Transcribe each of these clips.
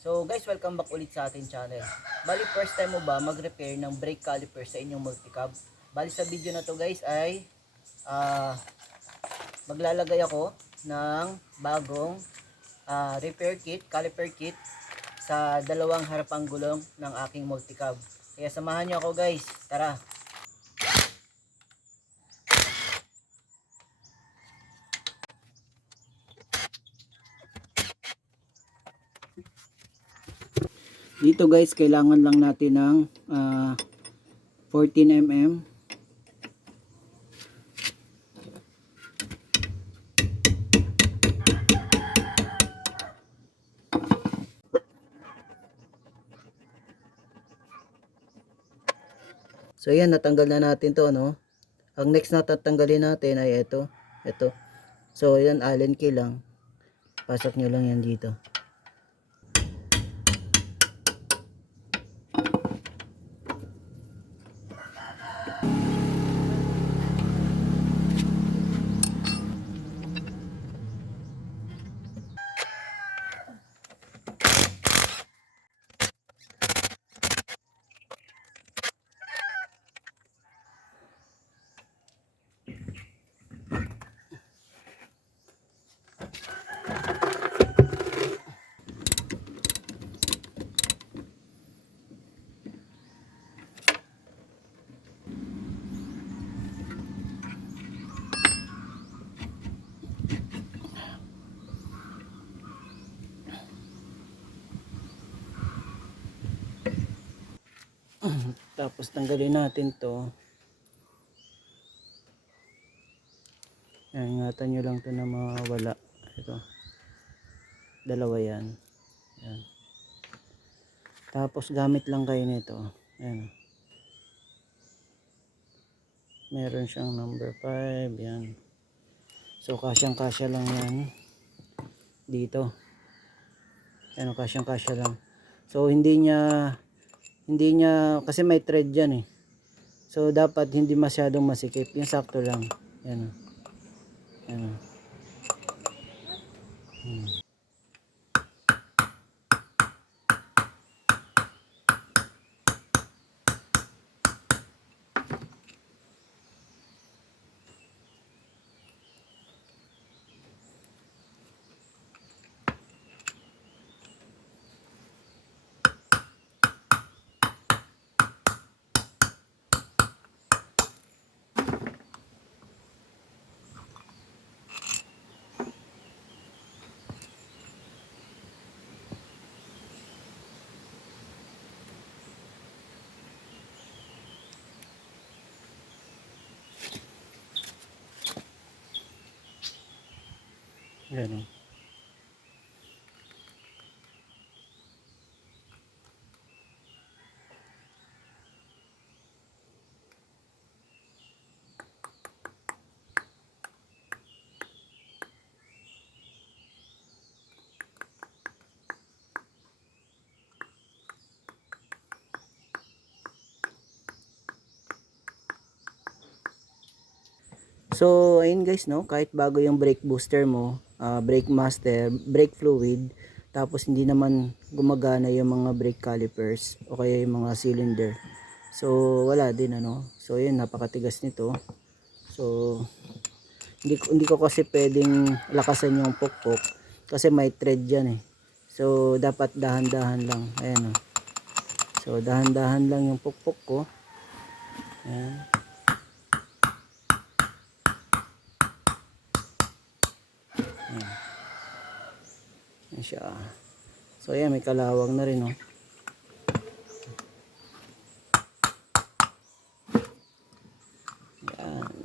So guys, welcome back ulit sa ating channel. Bali, first time mo ba mag-repair ng brake caliper sa inyong multicab? Bali, sa video na to guys ay maglalagay ako ng bagong repair kit, caliper kit sa dalawang harapang gulong ng aking multicab. Kaya samahan nyo ako guys, tara! Dito guys, kailangan lang natin ng 14 mm. So yan, natanggal na natin to, no? Ang next na tatanggalin natin ay ito. So yan, allen key lang. Pasok nyo lang yan dito. Tapos tanggalin natin to. Ingatan nyo lang to na mawala. Ito. Dalawa yan. Yan. Tapos gamit lang kayo nito. Ayan. Meron siyang number 5. Yan. So kasyang kasya lang yan. Dito. Ayan, kasyang kasya lang. So hindi niya kasi may thread yan eh. So dapat hindi masyadong masikip. Yung sakto lang. Yan. Yan. Yan. So ayun guys, no, kahit bago yung brake booster mo, brake master, brake fluid, tapos hindi naman gumagana yung mga brake calipers o kaya yung mga cylinder. So wala din, ano. So yun, napakatigas nito. So hindi ko kasi pwedeng lakasan yung pukpok kasi may thread yan eh. So dapat dahan-dahan lang. Ayan, oh. So dahan-dahan lang yung pukpok ko. Ayan. Ayan siya. So ayan, may kalawang na rin, oh.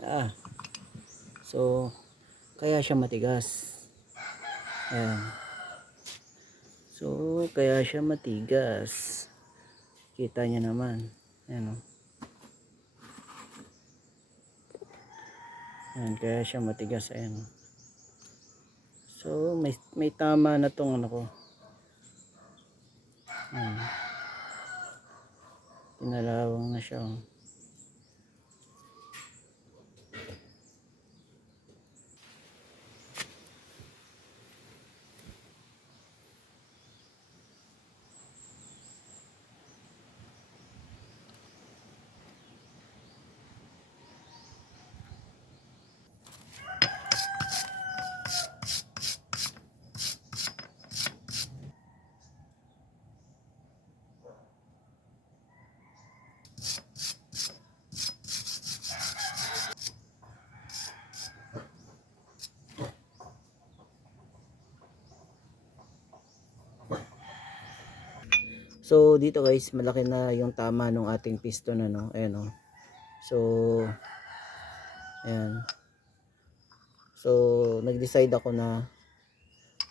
Ayan. So kaya siya matigas. Ayan. So kaya siya matigas. Kita niya naman. Ayan, oh. Ayan, kaya siya matigas. Ayan, oh. So may tama na tong ano ko. Ayan. Pinalawang na siya, oh. So dito guys, malaki na yung tama ng ating piston, ano. Ayan oh. So ayan. So nag-decide ako na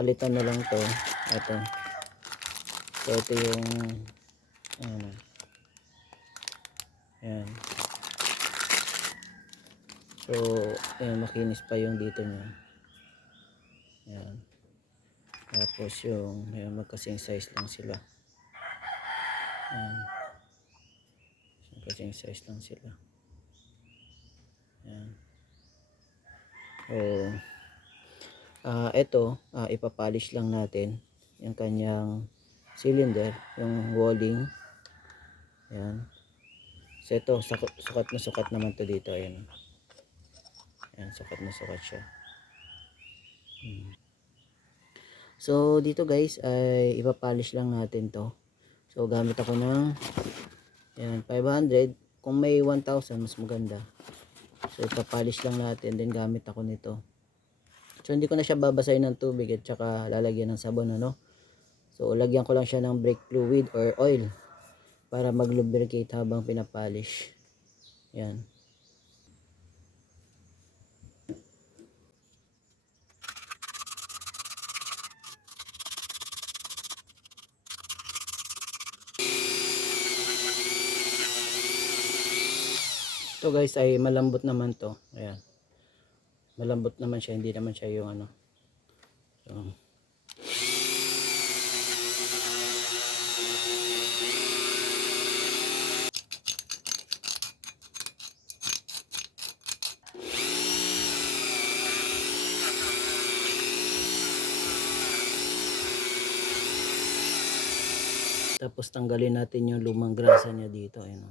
palitan na lang to. Ito. So ito yung ayan. Ayan. So ayan, makinis pa yung dito niya. Ayan. Tapos yung ayan, magkasing size lang sila. Ayan. Magkasing size lang sila. Ayan. So ito, ipapolish lang natin yung kanyang cylinder, yung walling. Ayan. So ito, sukat naman to dito. Ayan. Ayan, sukat na sukat siya. So dito guys ay ipapolish lang natin to. So gamit ako ng ayan, 500. Kung may 1,000 mas maganda. So ipapolish lang natin, then gamit ako nito. So hindi ko na siya babasahin ng tubig at saka lalagyan ng sabon, ano. So lagyan ko lang siya ng brake fluid or oil para mag-lubricate habang pinapolish. Yan. Ito guys ay malambot naman to. Ayan. Malambot naman siya, hindi naman siya yung ano. So, tapos tanggalin natin yung lumang grasa niya dito. Ayan.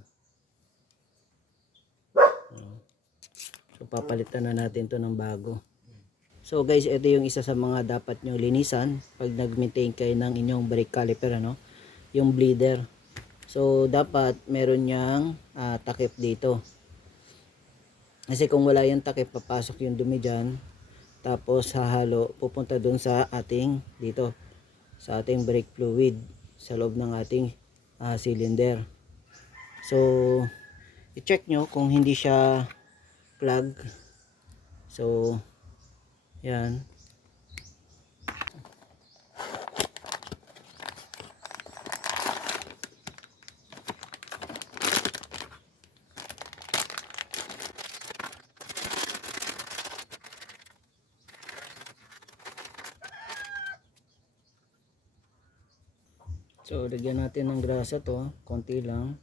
So papalitan na natin to ng bago. So guys, ito yung isa sa mga dapat nyo linisan pag nag-maintain kayo ng inyong brake caliper, ano, yung bleeder. So dapat meron niyang takip dito. Kasi kung wala yung takip, papasok yung dumi dyan. Tapos hahalo, pupunta dun sa ating dito, sa ating brake fluid sa loob ng ating cylinder. So i-check nyo kung hindi siya plug. So yan. So lagyan natin ng grasa to, konti lang.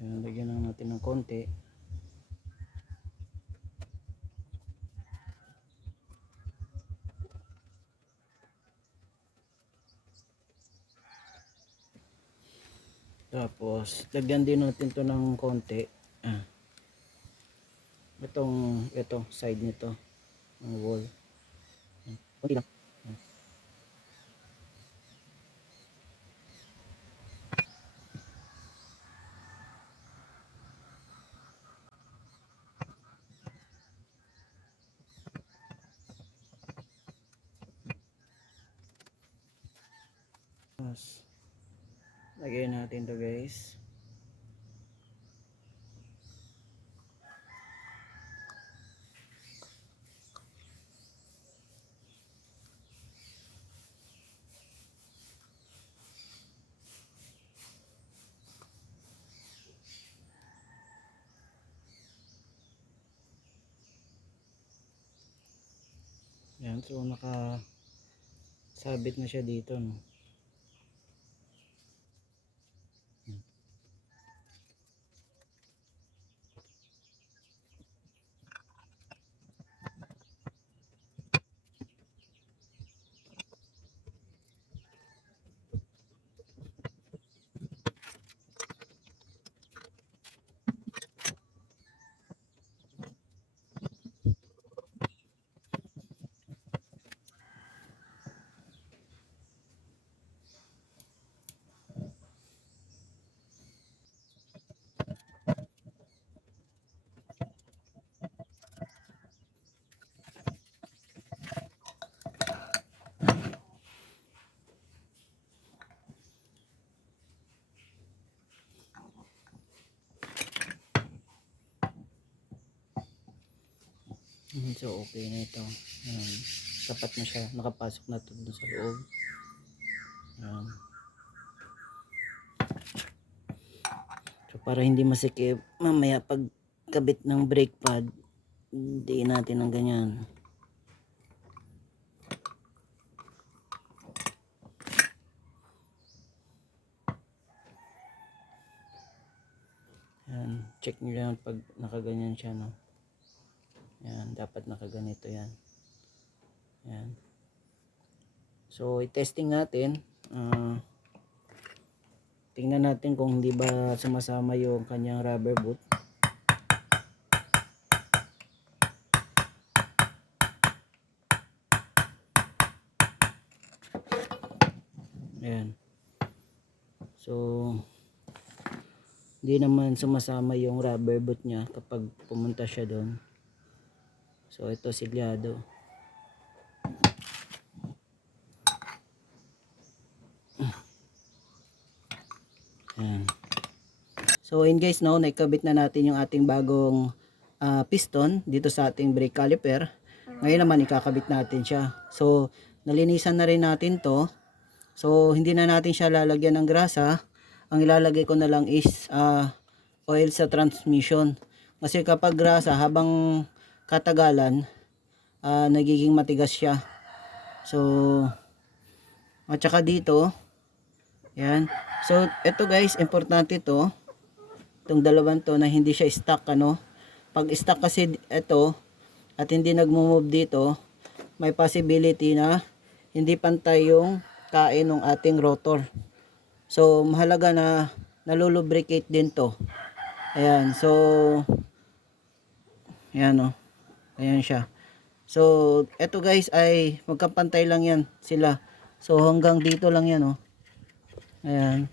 Yan, lagyan lang natin ng konti. Tapos lagyan din natin to ng konti. Ito side nito, ang wall. Konti lang. Tapos lagyan natin to guys. Yan, so sabit na siya dito, no. So okay na ito. Ayan. Sapat na siya, nakapasok na ito dun sa loob. Ayan. So para hindi masikip mamaya pag kabit ng brake pad, hindi natin ng ganyan. Ayan. Check nyo lang pag nakaganyan siya, no. Ayan, dapat nakaganito yan. Ayan. So i-testing natin. Tingnan natin kung hindi ba sumasama yung kanyang rubber boot. Ayan. So hindi naman sumasama yung rubber boot niya kapag pumunta siya doon. So ito silyado. Ayan. So ayun guys, no, naikabit na natin yung ating bagong piston dito sa ating brake caliper. Ngayon naman ikakabit natin siya. So nalinisan na rin natin to. So hindi na natin siya lalagyan ng grasa. Ang ilalagay ko na lang is oil sa transmission. Kasi kapag grasa habang katagalan nagiging matigas siya. So at saka dito, yan. So ito guys, importante to. Itong dalawang to na hindi siya stuck, ano. Pag stuck kasi ito at hindi nagmo-move dito, may possibility na hindi pantay yung kain ng ating rotor. So mahalaga na nalulubricate din to. Ayan, so ayan, oh. Ayan siya. So eto guys ay magkapantay lang yan sila. So hanggang dito lang yan, oh. Ayan.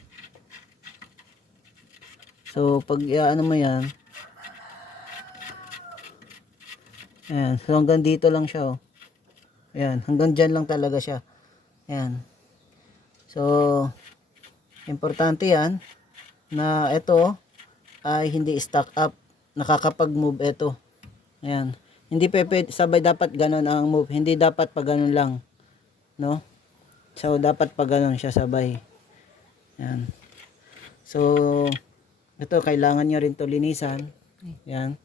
So pag ano mo yan, ayan, so hanggang dito lang siya, oh. Ayan, hanggang dyan lang talaga siya. Ayan. So importante yan na ito ay hindi stack up, nakakapag-move ito. Ayan. Hindi pwede sabay, dapat ganun ang move, hindi dapat pa ganun lang, no? So dapat pa ganun siya sabay. Ayan. So ito kailangan nyo rin to linisan. Ayan.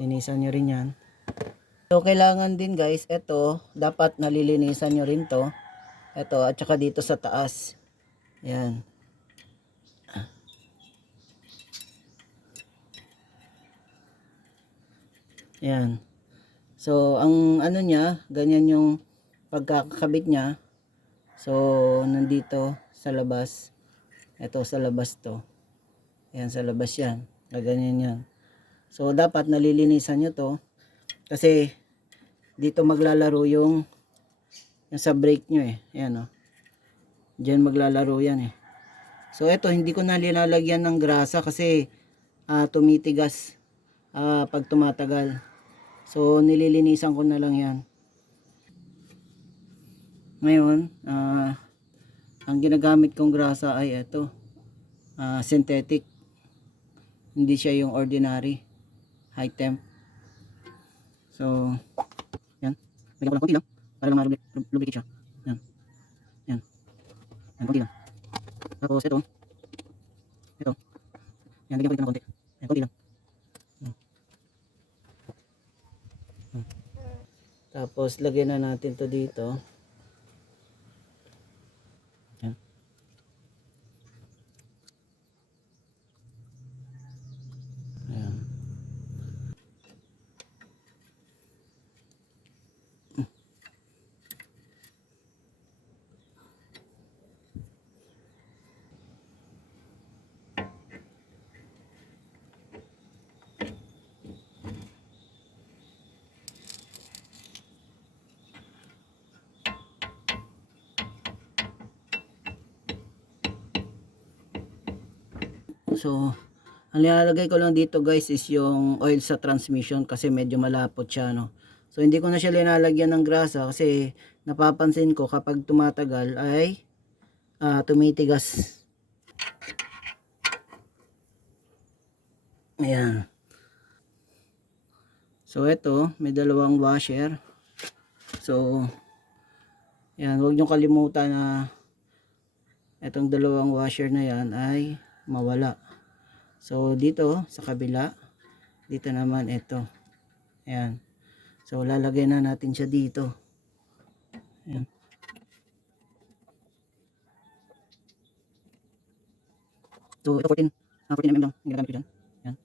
Linisan nyo rin yan. So kailangan din guys, ito dapat nalilinisan nyo rin to. Ito at saka dito sa taas. Ayan. Ayan. So ang ano niya, ganyan yung pagkakabit niya. So nandito sa labas. Ito sa labas to. Ayan, sa labas yan. Ganyan yan. So dapat nalilinisan nyo to. Kasi dito maglalaro yung sa brake nyo eh. Ayan, oh. Diyan maglalaro yan eh. So ito hindi ko na linalagyan ng grasa kasi tumitigas pag tumatagal. So nililinisan ko na lang yan. Ngayon ang ginagamit kong grasa ay ito, synthetic. Hindi siya yung ordinary high temp. So yan, lagyan ko lang konti lang para lang ma-lubricate siya. Yan. Yan. Yan, konti lang. Tapos ito. Yan, lagyan ko dito ng konti. Yan, konti lang. Tapos lagyan na natin to dito. Yan. Ayan. So ang nilalagay ko lang dito guys is yung oil sa transmission kasi medyo malapot siya, no. So hindi ko na siya linalagyan ng grasa kasi napapansin ko kapag tumatagal ay tumitigas. Ayan. So ito, may dalawang washer. So yan, huwag nyo kalimutan na itong dalawang washer na yan ay mawala. So dito sa kabila, dito naman ito. Ayan. So lalagay na natin siya dito. Ayan. So ito 14 mm lang yung ginagamit ko dyan. Ayan.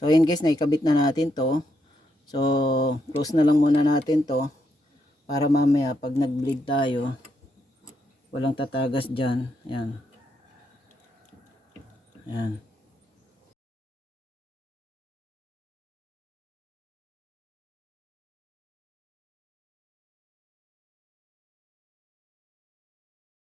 So yun guys, naikabit na natin to. So close na lang muna natin to para mamaya pag nag-bleed tayo walang tatagas dyan. Ayan. Ayan.